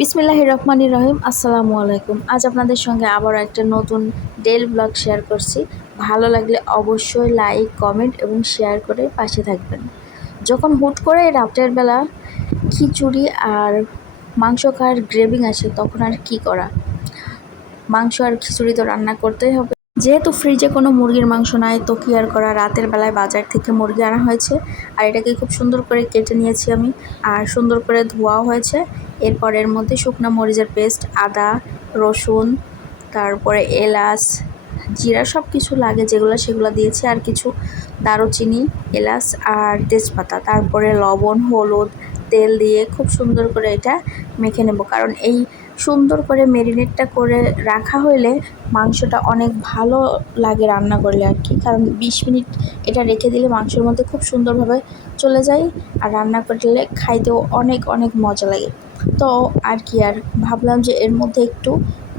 বিসমিল্লাহ রহমানির রহিম, আসসালামু আলাইকুম। আজ আপনাদের সঙ্গে আবার একটা নতুন ডেল ব্লগ শেয়ার করছি। ভালো লাগলে অবশ্যই লাইক, কমেন্ট এবং শেয়ার করে পাশে থাকবেন। যখন হুট করে রাতের বেলা খিচুড়ি আর মাংস খাওয়ার গ্রেভিং আসে, তখন আর কি করা? মাংস আর খিচুড়ি তো রান্না করতেই হবে। যেহেতু ফ্রিজে কোনো মুরগির মাংস নাই, তো কি আর করা? রাতের বেলায় বাজার থেকে মুরগি আনা হয়েছে। আর এটাকে খুব সুন্দর করে কেটে নিয়েছি আমি। আর সুন্দর করে ধোয়াও হয়েছে। এরপর এর মধ্যে শুকনো মরিচের পেস্ট, আদা, রসুন, তারপরে এলাচ, জিরা সব কিছু লাগে যেগুলো সেগুলো দিয়েছি। আর কিছু দারুচিনি, এলাচ আর তেজপাতা। তারপরে লবণ, হলুদ, তেল দিয়ে খুব সুন্দর করে এটা মেখে নেব। কারণ এই সুন্দর করে মেরিনেটটা করে রাখা হইলে মাংসটা অনেক ভালো লাগে রান্না করলে আর কি। কারণ বিশ মিনিট এটা রেখে দিলে মাংসের মধ্যে খুব সুন্দরভাবে চলে যায় আর রান্না করলে খাইতেও অনেক অনেক মজা লাগে। তো আর কি, আর ভাবলাম যে এর মধ্যে একটু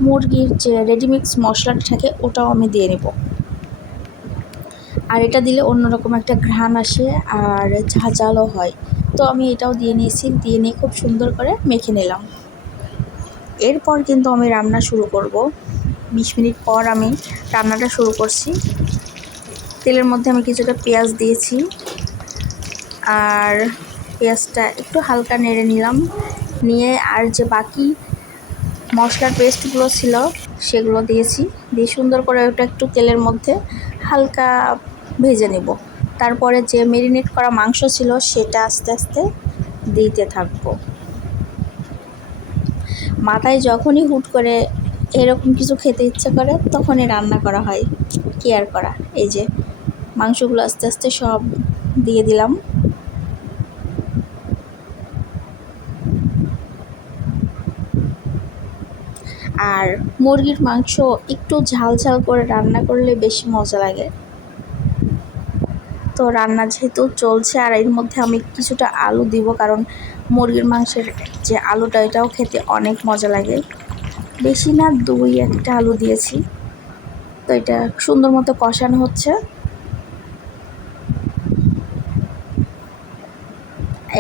মুরগির যে রেডিমিক্স মশলাটা থাকে ওটাও আমি দিয়ে নেব। আর এটা দিলে অন্যরকম একটা ঘ্রাণ আসে আর ঝাঁঝালও হয়। তো আমি এটাও দিয়ে নিয়েছি, দিয়ে নিয়ে খুব সুন্দর করে মেখে নিলাম। এরপর কিন্তু আমি রান্না শুরু করব। বিশ মিনিট পর আমি রান্নাটা শুরু করছি। তেলের মধ্যে আমি কিছুটা পেঁয়াজ দিয়েছি। আর পেঁয়াজটা একটু হালকা নেড়ে নিলাম। নিয়ে আর যে বাকি মশলার পেস্টগুলো ছিল, সেগুলো দিয়েছি। দিয়ে সুন্দর করে ওটা একটু তেলের মধ্যে হালকা ভেজে নেব। তারপরে যে মেরিনেট করা মাংস ছিল, সেটা আস্তে আস্তে দিতে থাকব। মাথায় যখনই হুট করে এরকম কিছু খেতে ইচ্ছে করে, তখনই রান্না করা হয় কি আর করা। এই যে, মাংসগুলো আস্তে আস্তে সব দিয়ে দিলাম। আর মুরগির মাংস একটু ঝাল ঝাল করে রান্না করলে বেশি মজা লাগে। তো রান্না যেহেতু চলছে আর এর মধ্যে আমি কিছুটা আলু দিব, কারণ মুরগির মাংসের যে আলুটা, এটাও খেতে অনেক মজা লাগে। বেশি না, দুই একটা আলু দিয়েছি। তো এটা সুন্দর মতো কষানো হচ্ছে।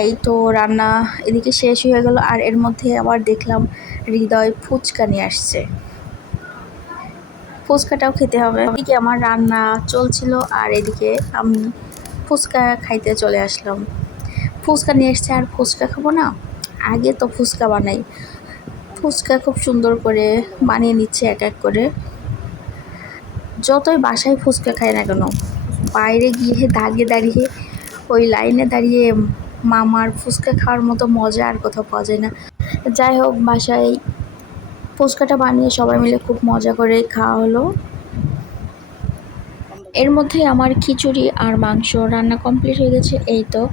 এই তো রান্না এদিকে শেষ হয়ে গেল, আর এর মধ্যে আবার দেখলাম হৃদয় ফুচকা নিয়ে আসছে। ফুচকাটাও খেতে হবে। এদিকে আমার রান্না চলছিল আর এদিকে আমি ফুচকা খাইতে চলে আসলাম। ফুচকা নিয়ে এসছে আর ফুচকা খাব না? আগে তো ফুচকা বানাই। ফুচকা খুব সুন্দর করে বানিয়ে নিচ্ছে এক এক করে। যতই বাসায় ফুচকা খাই না কেন, বাইরে গিয়ে দাঁড়িয়ে দাঁড়িয়ে, ওই লাইনে দাঁড়িয়ে মামার ফুচকা খাওয়ার মতো মজা আর কোথাও পাওয়া যায় না। যাই হোক, বাসায় ফুচকাটা বানিয়ে সবাই মিলে খুব মজা করে খাওয়া হলো। এর মধ্যে আমার খিচুড়ি আর মাংস রান্না কমপ্লিট হয়ে গেছে। এই তো,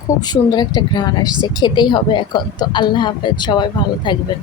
খুব সুন্দর একটা ঘ্রাণ আসছে। খেতেই হবে এখন। তো আল্লাহ হাফেজ, সবাই ভালো থাকবেন।